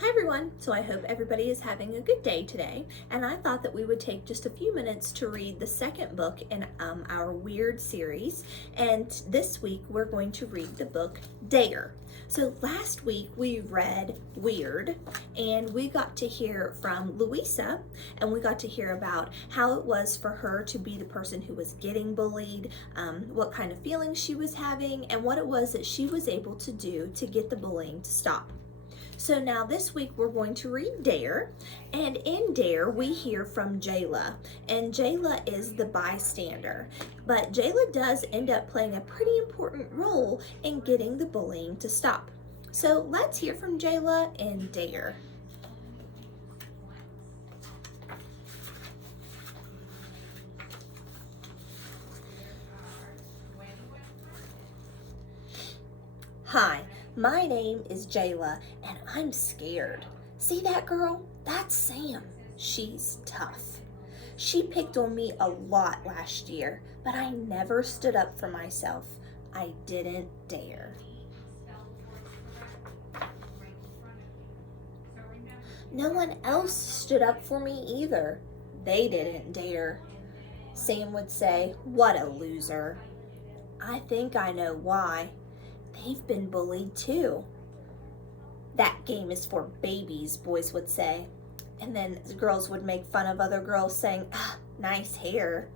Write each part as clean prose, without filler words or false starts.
Hi everyone! So I hope everybody is having a good day today, and I thought that we would take just a few minutes to read the second book in our Weird series, and this week we're going to read the book Dare. So last week we read Weird, and we got to hear from Louisa, and we got to hear about how it was for her to be the person who was getting bullied, what kind of feelings she was having, and what it was that she was able to do to get the bullying to stop. So now this week we're going to read Dare, and in Dare we hear from Jayla, and Jayla is the bystander, but Jayla does end up playing a pretty important role in getting the bullying to stop. So let's hear from Jayla in Dare. Hi, my name is Jayla, and I'm scared. See that girl? That's Sam. She's tough. She picked on me a lot last year, but I never stood up for myself. I didn't dare. No one else stood up for me either. They didn't dare. Sam would say, "What a loser." I think I know why. They've been bullied too. That game is for babies, boys would say. And then the girls would make fun of other girls saying, nice hair.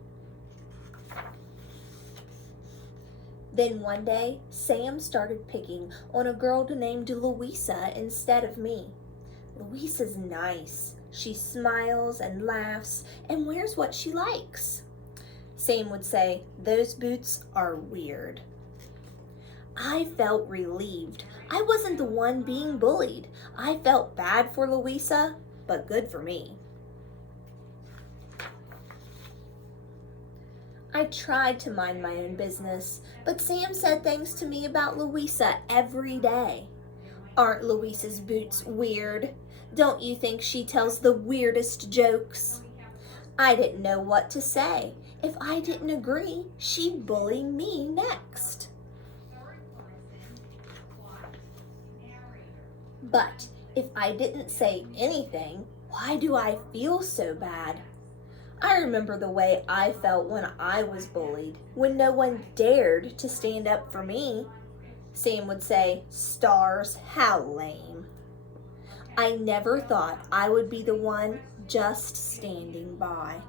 Then one day, Sam started picking on a girl named Louisa instead of me. Louisa's nice. She smiles and laughs and wears what she likes. Sam would say, those boots are weird. I felt relieved. I wasn't the one being bullied. I felt bad for Louisa, but good for me. I tried to mind my own business, but Sam said things to me about Louisa every day. Aren't Louisa's boots weird? Don't you think she tells the weirdest jokes? I didn't know what to say. If I didn't agree, she'd bully me next. But if I didn't say anything, why do I feel so bad? I remember the way I felt when I was bullied, when no one dared to stand up for me. Sam would say, "Stars, how lame." I never thought I would be the one just standing by.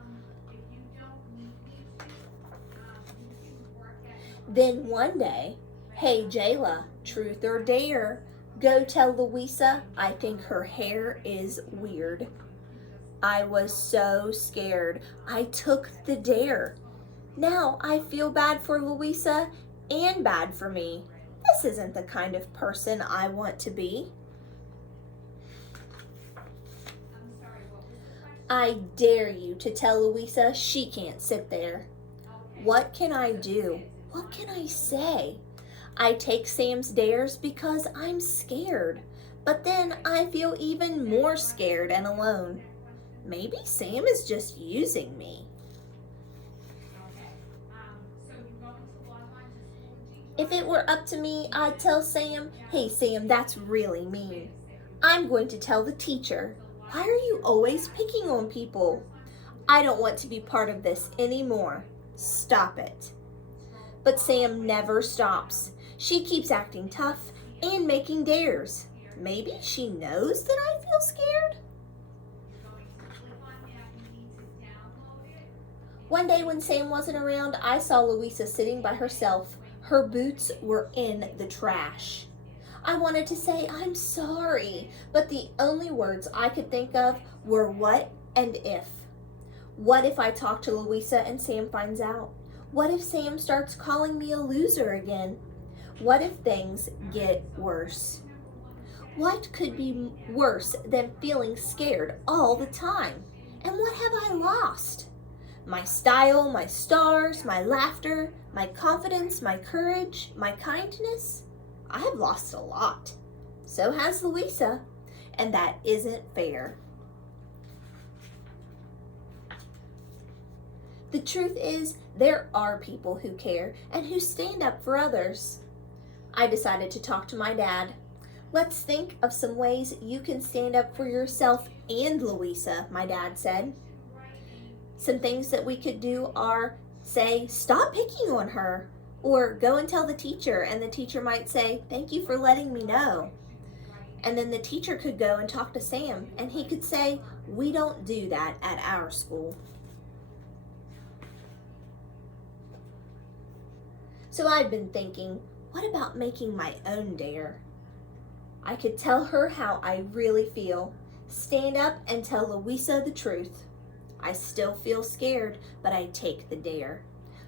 Then one day, "Hey Jayla, truth or dare? Go tell Louisa I think her hair is weird." I was so scared. I took the dare. Now I feel bad for Louisa and bad for me. This isn't the kind of person I want to be. I dare you to tell Louisa she can't sit there. What can I do? What can I say? I take Sam's dares because I'm scared, but then I feel even more scared and alone. Maybe Sam is just using me. If it were up to me, I'd tell Sam, "Hey Sam, that's really mean. I'm going to tell the teacher. Why are you always picking on people? I don't want to be part of this anymore. Stop it." But Sam never stops. She keeps acting tough and making dares. Maybe she knows that I feel scared? One day when Sam wasn't around, I saw Louisa sitting by herself. Her boots were in the trash. I wanted to say, "I'm sorry," but the only words I could think of were what and if. What if I talk to Louisa and Sam finds out? What if Sam starts calling me a loser again? What if things get worse? What could be worse than feeling scared all the time? And what have I lost? My style, my stars, my laughter, my confidence, my courage, my kindness? I have lost a lot. So has Louisa, and that isn't fair. The truth is, there are people who care and who stand up for others. I decided to talk to my dad. Let's think of some ways you can stand up for yourself and Louisa, my dad said. Some things that we could do are say, stop picking on her, or go and tell the teacher, and the teacher might say, thank you for letting me know. And then the teacher could go and talk to Sam, and he could say, we don't do that at our school. So I've been thinking, what about making my own dare? I could tell her how I really feel. Stand up and tell Louisa the truth. I still feel scared, but I take the dare.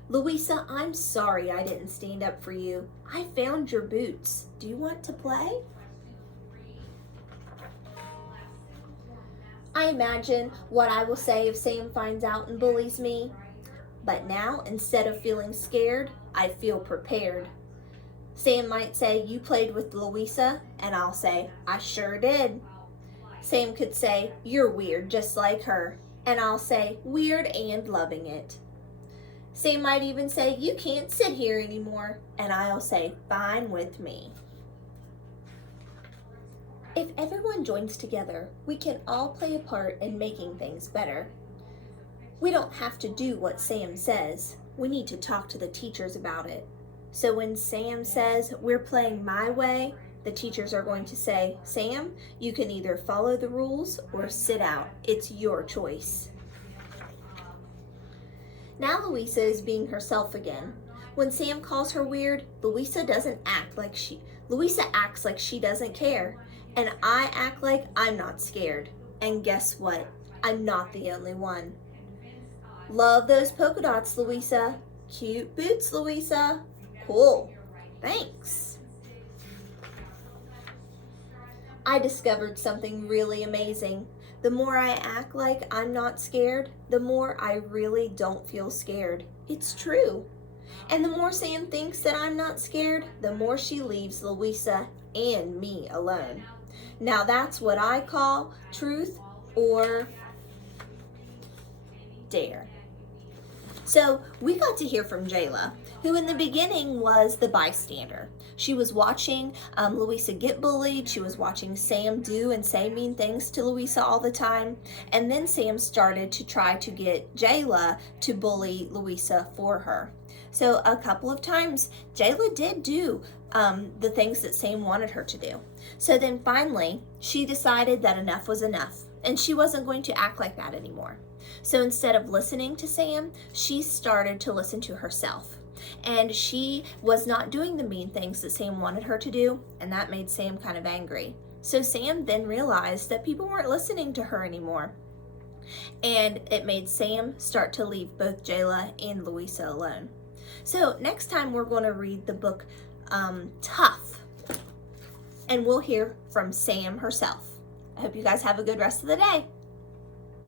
Louisa, I'm sorry I didn't stand up for you. I found your boots. Do you want to play? I imagine what I will say if Sam finds out and bullies me. But now, instead of feeling scared, I feel prepared. Sam might say, you played with Louisa, and I'll say, I sure did. Sam could say, you're weird just like her, and I'll say, weird and loving it. Sam might even say, you can't sit here anymore, and I'll say, fine with me. If everyone joins together, we can all play a part in making things better. We don't have to do what Sam says. We need to talk to the teachers about it. So when Sam says, we're playing my way, the teachers are going to say, Sam, you can either follow the rules or sit out. It's your choice. Now Louisa is being herself again. When Sam calls her weird, Louisa acts like she doesn't care. And I act like I'm not scared. And guess what? I'm not the only one. Love those polka dots, Louisa. Cute boots, Louisa. Cool. Thanks. I discovered something really amazing. The more I act like I'm not scared, the more I really don't feel scared. It's true. And the more Sam thinks that I'm not scared, the more she leaves Louisa and me alone. Now that's what I call truth or dare. So we got to hear from Jayla, who in the beginning was the bystander. She was watching Louisa get bullied. She was watching Sam do and say mean things to Louisa all the time. And then Sam started to try to get Jayla to bully Louisa for her. So a couple of times, Jayla did do the things that Sam wanted her to do. So then finally, she decided that enough was enough, and she wasn't going to act like that anymore. So instead of listening to Sam, she started to listen to herself. And she was not doing the mean things that Sam wanted her to do, and that made Sam kind of angry. So Sam then realized that people weren't listening to her anymore. And it made Sam start to leave both Jayla and Louisa alone. So next time we're going to read the book Tough, and we'll hear from Sam herself. I hope you guys have a good rest of the day.